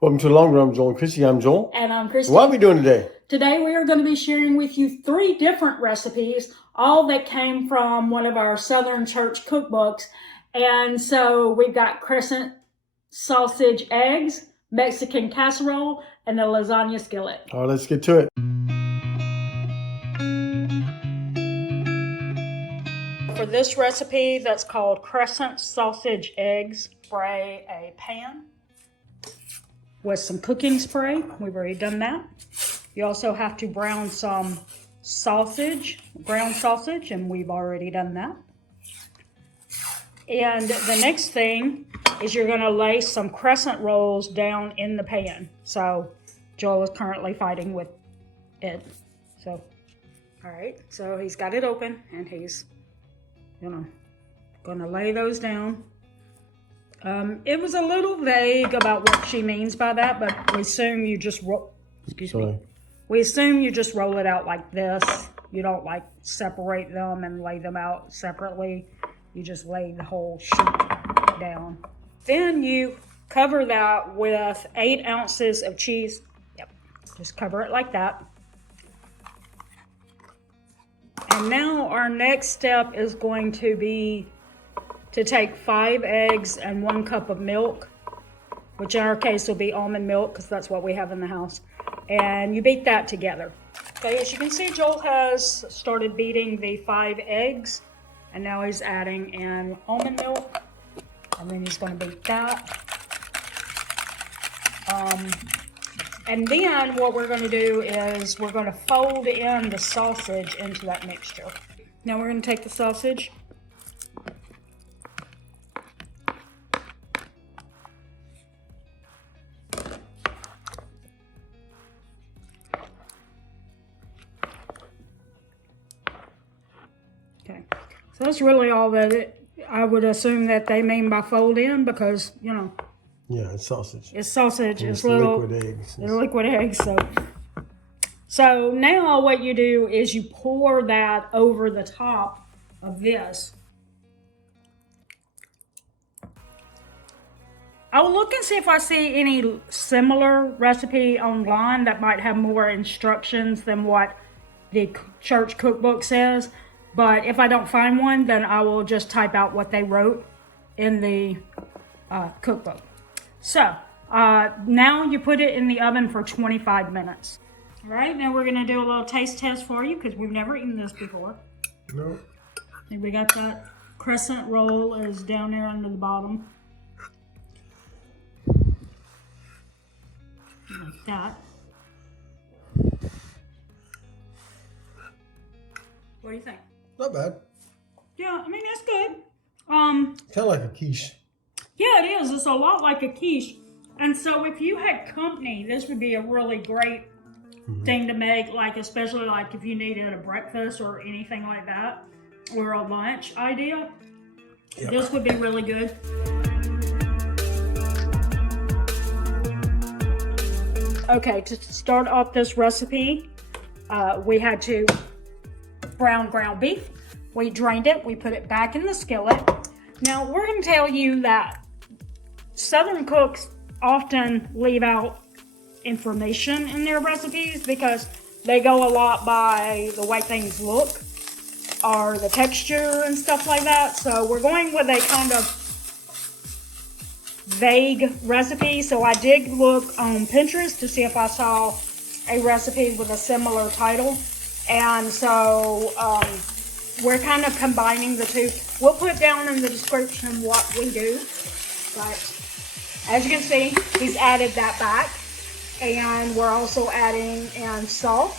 Welcome to the Long Run, Joel and Chrissy. I'm Joel. And I'm Christy. What are we doing today? Today we are going to be sharing with you 3 different recipes, all that came from one of our Southern Church cookbooks. And so we've got crescent sausage eggs, Mexican casserole, and the lasagna skillet. All right, let's get to it. For this recipe that's called crescent sausage eggs, spray a pan with some cooking spray. We've already done that. You also have to brown some sausage, ground sausage, and we've already done that. And the next thing is you're going to lay some crescent rolls down in the pan. So Joel is currently fighting with it. So, all right, so he's got it open and he's, going to lay those down. It was a little vague about what she means by that, but we assume you just roll. We assume you just roll it out like this. You don't like separate them and lay them out separately. You just lay the whole sheet down. Then you cover that with 8 ounces of cheese. Yep, just cover it like that. And now our next step is going to be to take 5 eggs and 1 cup of milk, which in our case will be almond milk because that's what we have in the house. And you beat that together. Okay, as you can see, Joel has started beating the 5 eggs, and now he's adding in almond milk, and then he's going to beat that. And then what we're going to do is we're going to fold in the sausage into that mixture. Now we're going to take the sausage. Okay, so that's really all that I would assume that they mean by fold in because, Yeah, it's sausage. it's sausage. And It's little liquid eggs. they're liquid eggs. So now what you do is you pour that over the top of this. I will look and see if I see any similar recipe online that might have more instructions than what the church cookbook says. But if I don't find one, then I will just type out what they wrote in the cookbook. So now you put it in the oven for 25 minutes. All right, now we're going to do a little taste test for you because we've never eaten this before. No. And we got that crescent roll is down there under the bottom. Like that. What do you think? Not bad. Yeah, I mean, it's good. Kind of like a quiche. Yeah, it is. It's a lot like a quiche. And so if you had company, this would be a really great thing to make, like especially like if you needed a breakfast or anything like that, or a lunch idea. Yep. This would be really good. Okay, to start off this recipe, we had to brown ground beef. We drained it. We put it back in the skillet. Now, we're going to tell you that Southern cooks often leave out information in their recipes because they go a lot by the way things look or the texture and stuff like that. So we're going with a kind of vague recipe. So I did look on Pinterest to see if I saw a recipe with a similar title. And so we're kind of combining the two. We'll put down in the description what we do. But as you can see, he's added that back. And we're also adding in salt.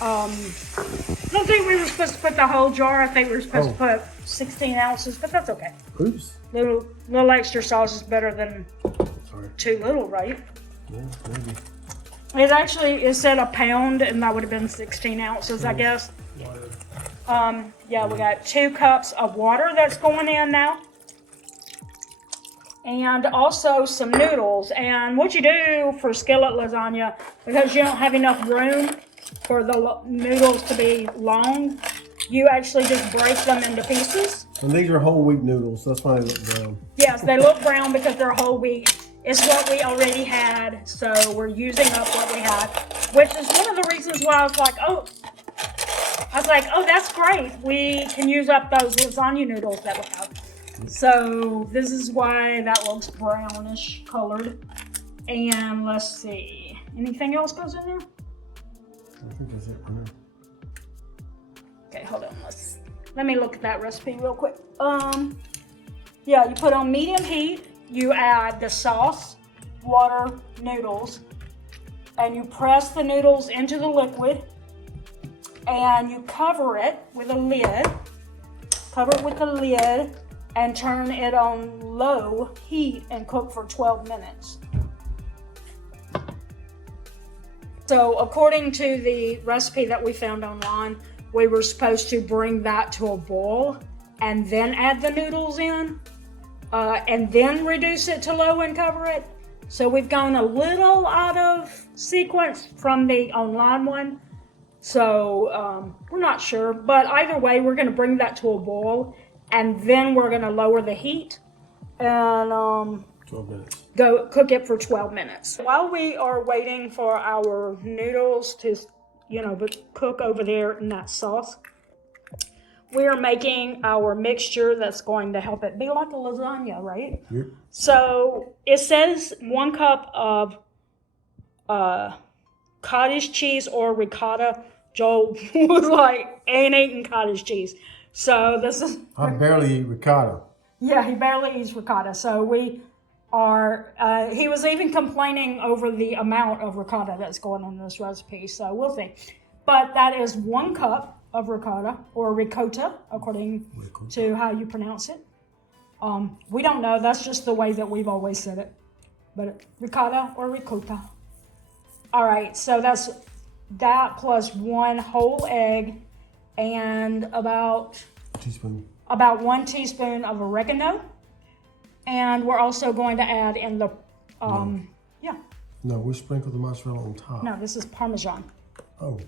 I don't think we were supposed to put the whole jar. I think we were supposed to put 16 ounces, but that's okay. Oops. Little extra sauce is better than too little, right? Yeah, maybe. It said a pound, and that would have been 16 ounces, I guess. Yeah, we got 2 cups of water that's going in now. And also some noodles. And what you do for skillet lasagna, because you don't have enough room for the noodles to be long, you actually just break them into pieces. And these are whole wheat noodles. That's why they look brown. Yes, they look brown because they're whole wheat. is what we already had, so we're using up what we had, which is one of the reasons why I was like, oh, that's great. We can use up those lasagna noodles that we have. So this is why that looks brownish colored. And let's see, anything else goes in there? I think that's it for now. Okay, hold on. Let me look at that recipe real quick. Yeah, you put on medium heat. You add the sauce, water, noodles, and you press the noodles into the liquid, and you cover it with a lid. Cover it with a lid and turn it on low heat and cook for 12 minutes. So according to the recipe that we found online, we were supposed to bring that to a boil and then add the noodles in, and then reduce it to low and cover it. So we've gone a little out of sequence from the online one. So we're not sure, but either way, we're gonna bring that to a boil and then we're gonna lower the heat and 12 minutes. Go cook it for 12 minutes. While we are waiting for our noodles to, cook over there in that sauce, we are making our mixture that's going to help it be like a lasagna, right? Yep. So it says 1 cup of cottage cheese or ricotta. Joel was like, ain't eating cottage cheese. So this is... I barely eat ricotta. Yeah, he barely eats ricotta. So we are, he was even complaining over the amount of ricotta that's going in this recipe. So we'll see. But that is 1 cup of ricotta, or ricotta, according to how you pronounce it. We don't know. That's just the way that we've always said it. But ricotta or ricotta. All right, so that's that plus 1 whole egg and about 1 teaspoon of oregano. And we're also going to add in the, No, we'll sprinkle the mozzarella on top. No, this is Parmesan. Oh.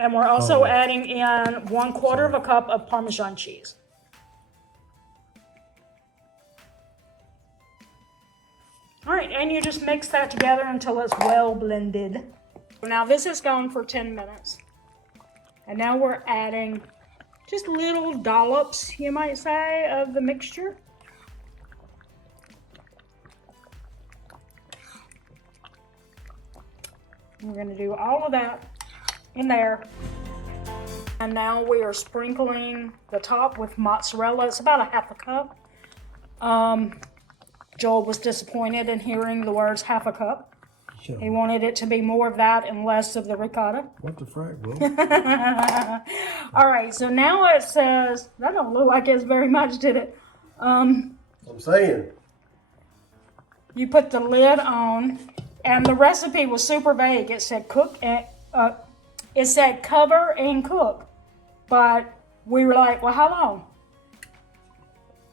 And we're also adding in 1/4 of a cup of Parmesan cheese. All right, and you just mix that together until it's well blended. Now this is going for 10 minutes. And now we're adding just little dollops, you might say, of the mixture. We're going to do all of that in there. And now we are sprinkling the top with mozzarella. It's about 1/2 cup. Joel was disappointed in hearing the words 1/2 cup. Sure. He wanted it to be more of that and less of the ricotta. What the frack, bro? All right, so now it says, that don't look like it's very much, did it? I'm saying. You put the lid on, and the recipe was super vague. It said it said cover and cook, but we were like, well, how long?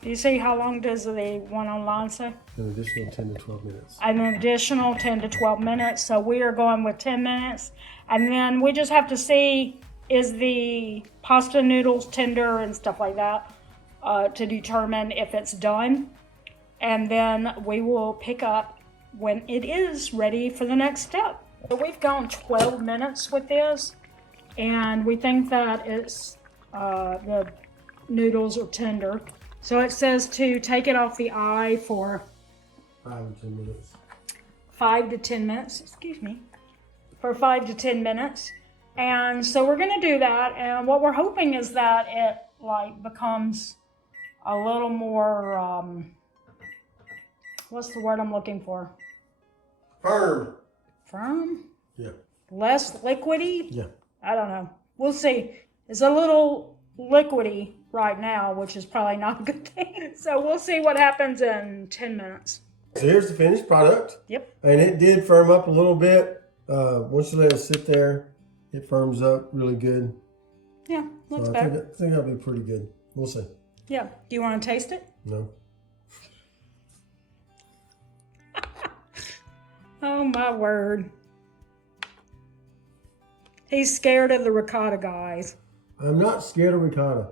Do you see how long does the one online say? An additional 10 to 12 minutes. An additional 10 to 12 minutes. So we are going with 10 minutes. And then we just have to see, is the pasta noodles tender and stuff like that to determine if it's done. And then we will pick up when it is ready for the next step. So we've gone 12 minutes with this. And we think that it's the noodles are tender. So it says to take it off the eye for 5 to 10 minutes. 5 to 10 minutes, excuse me, for 5 to 10 minutes. And so we're gonna do that. And what we're hoping is that it becomes a little more, what's the word I'm looking for? Firm. Firm? Yeah. Less liquidy? Yeah. I don't know. We'll see. It's a little liquidy right now, which is probably not a good thing. So we'll see what happens in 10 minutes. So here's the finished product. Yep. And it did firm up a little bit. Once you let it sit there, it firms up really good. Yeah, looks So better. I think that'll be pretty good. We'll see. Yeah. Do you want to taste it? No. Oh my word. He's scared of the ricotta, guys. I'm not scared of ricotta.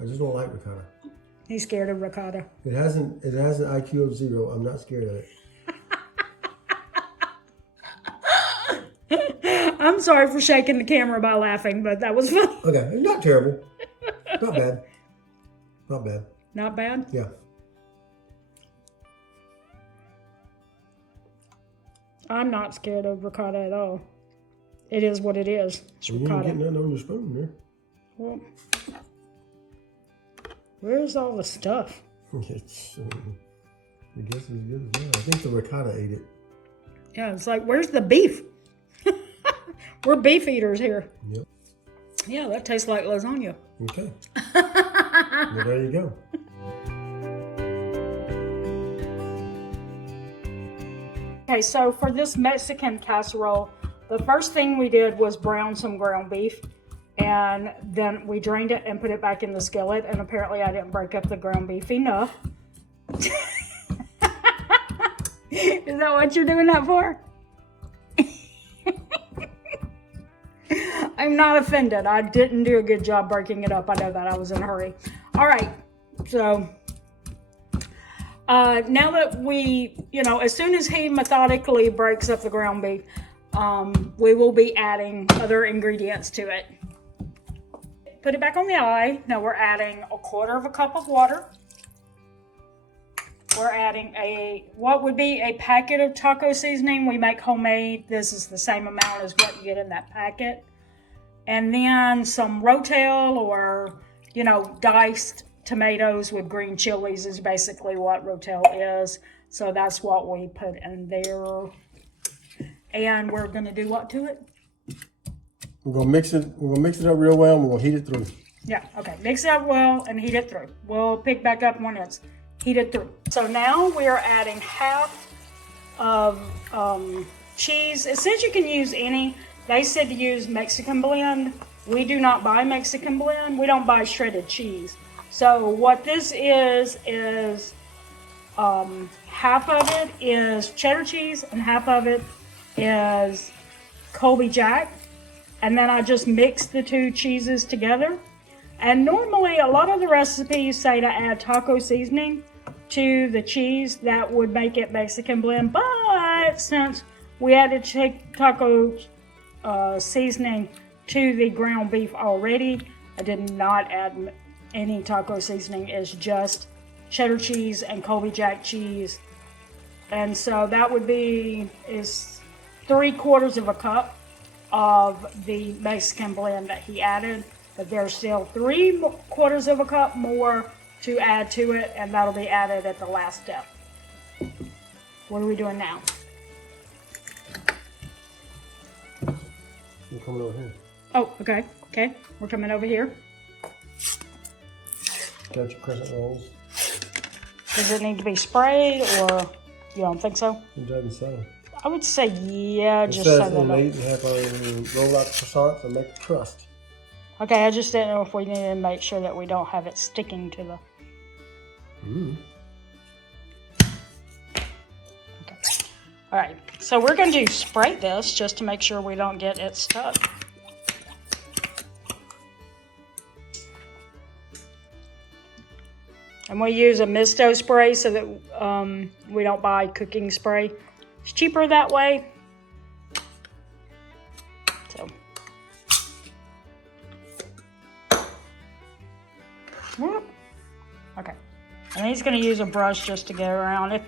I just don't like ricotta. He's scared of ricotta. It has an IQ of 0. I'm not scared of it. I'm sorry for shaking the camera by laughing, but that was fun. Okay, not terrible. Not bad. Not bad. Not bad? Yeah. I'm not scared of ricotta at all. It is what it is. It's You didn't ricotta. get nothing on your spoon there. Well, where's all the stuff? It's, I guess it's good as well. I think the ricotta ate it. Yeah, it's like, where's the beef? We're beef eaters here. Yep. Yeah, that tastes like lasagna. Okay. Well, there you go. Okay, so for this Mexican casserole, the first thing we did was brown some ground beef, and then we drained it and put it back in the skillet, and apparently I didn't break up the ground beef enough. Is that what you're doing that for? I'm not offended. I didn't do a good job breaking it up. I know that. I was in a hurry. All right, so now that we, as soon as he methodically breaks up the ground beef, we will be adding other ingredients to it. Put it back on the eye. Now we're adding 1/4 cup of water. We're adding what would be a packet of taco seasoning. We make homemade. This is the same amount as what you get in that packet. And then some Rotel or, diced tomatoes with green chilies is basically what Rotel is. So that's what we put in there. And we're going to do what to it? We're gonna mix it up real well, and we're gonna heat it through. Yeah, okay. Mix it up well and heat it through. We'll pick back up when it's heated through. So now we are adding half of cheese. It says you can use any. They said to use Mexican blend. We do not buy Mexican blend. We don't buy shredded cheese. So what this is half of it is cheddar cheese and half of it is Colby Jack. And then I just mix the two cheeses together. And normally a lot of the recipes say to add taco seasoning to the cheese. That would make it Mexican blend. But since we added taco seasoning to the ground beef already, I did not add any taco seasoning. It's just cheddar cheese and Colby Jack cheese. And so that would be 3/4 cup of the Mexican blend that he added, but there's still 3/4 cup more to add to it, and that'll be added at the last step. What are we doing now? We're coming over here. Oh, okay. We're coming over here. Got your crescent rolls. Does it need to be sprayed, or you don't think so? It doesn't say. I would say yeah, It just says so in that. the you have to roll out the croissants and make a crust. Okay, I just didn't know if we needed to make sure that we don't have it sticking to the. Okay. All right, so we're going to spray this just to make sure we don't get it stuck. And we use a Misto spray so that we don't buy cooking spray. It's cheaper that way. So. Okay. And he's going to use a brush just to get around it.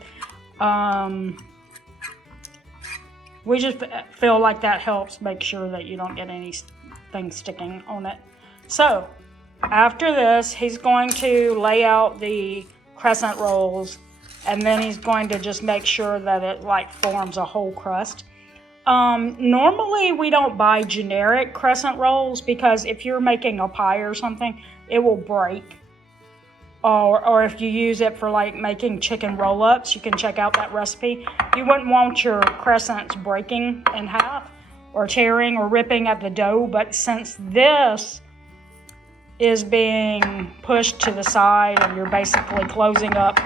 We just feel like that helps make sure that you don't get anything sticking on it. So, after this, he's going to lay out the crescent rolls, and then he's going to just make sure that it forms a whole crust. Normally we don't buy generic crescent rolls because if you're making a pie or something, it will break. Or if you use it for making chicken roll-ups, you can check out that recipe. You wouldn't want your crescents breaking in half or tearing or ripping at the dough, but since this is being pushed to the side and you're basically closing up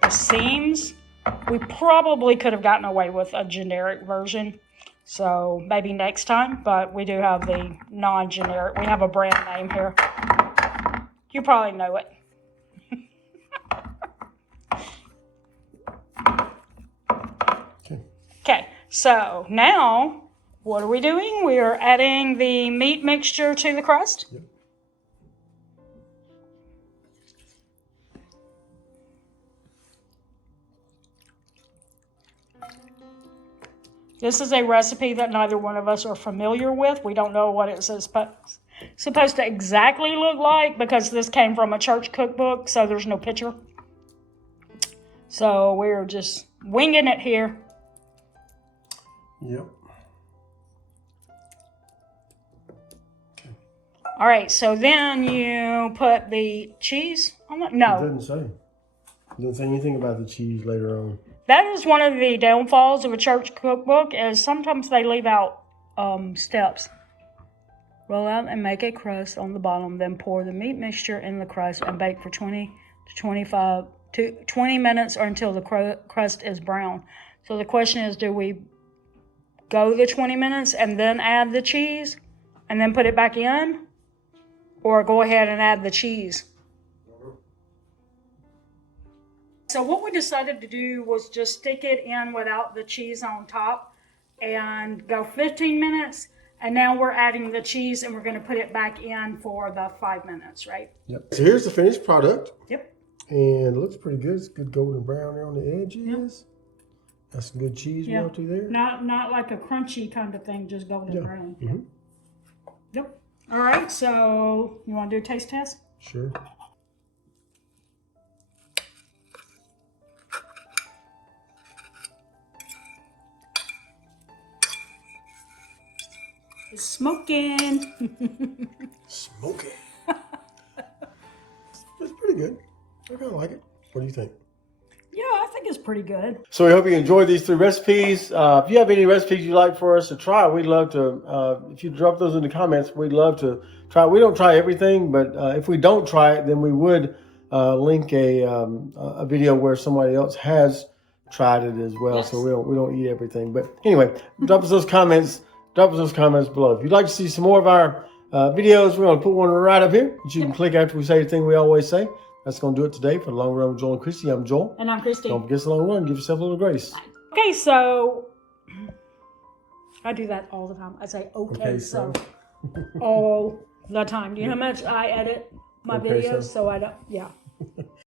the seams, we probably could have gotten away with a generic version. So maybe next time, but we do have the non-generic. We have a brand name here. You probably know it. So now, what are we doing? We are adding the meat mixture to the crust. Yep. This is a recipe that neither one of us are familiar with. We don't know what it's supposed to exactly look like because this came from a church cookbook, so there's no picture. So we're just winging it here. Yep. All right, so then you put the cheese on it? No. It doesn't say. It doesn't say anything about the cheese later on. That is one of the downfalls of a church cookbook is sometimes they leave out steps. Roll out and make a crust on the bottom, then pour the meat mixture in the crust and bake for 20 to 20 minutes or until the crust is brown. So the question is, do we go the 20 minutes and then add the cheese and then put it back in? Or go ahead and add the cheese? So what we decided to do was just stick it in without the cheese on top and go 15 minutes. And now we're adding the cheese and we're going to put it back in for the 5 minutes, right? Yep. So here's the finished product. Yep. And it looks pretty good. It's good golden brown there on the edges. Yep. That's some good cheese Yeah. melty there. Not like a crunchy kind of thing, just golden brown. Mm-hmm. Yep. All right, so you want to do a taste test? Sure. It's smoking. Smoky. It's pretty good. I kind of like it. What do you think? Yeah, I think it's pretty good. So we hope you enjoyed these 3 recipes. If you have any recipes you'd like for us to try, we'd love to, if you drop those in the comments, we'd love to try. We don't try everything, but if we don't try it, then we would link a video where somebody else has tried it as well. Yes. So we don't eat everything. But anyway, drop us those comments. Drop us those comments below. If you'd like to see some more of our videos, we're going to put one right up here that you can click after we say the thing we always say. That's going to do it today for the Long Run with Joel and Christy. I'm Joel. And I'm Christy. Don't forget the long run. Give yourself a little grace. Okay, so I do that all the time. I say, okay so. All the time. Do you know how much I edit my videos? So I don't, yeah.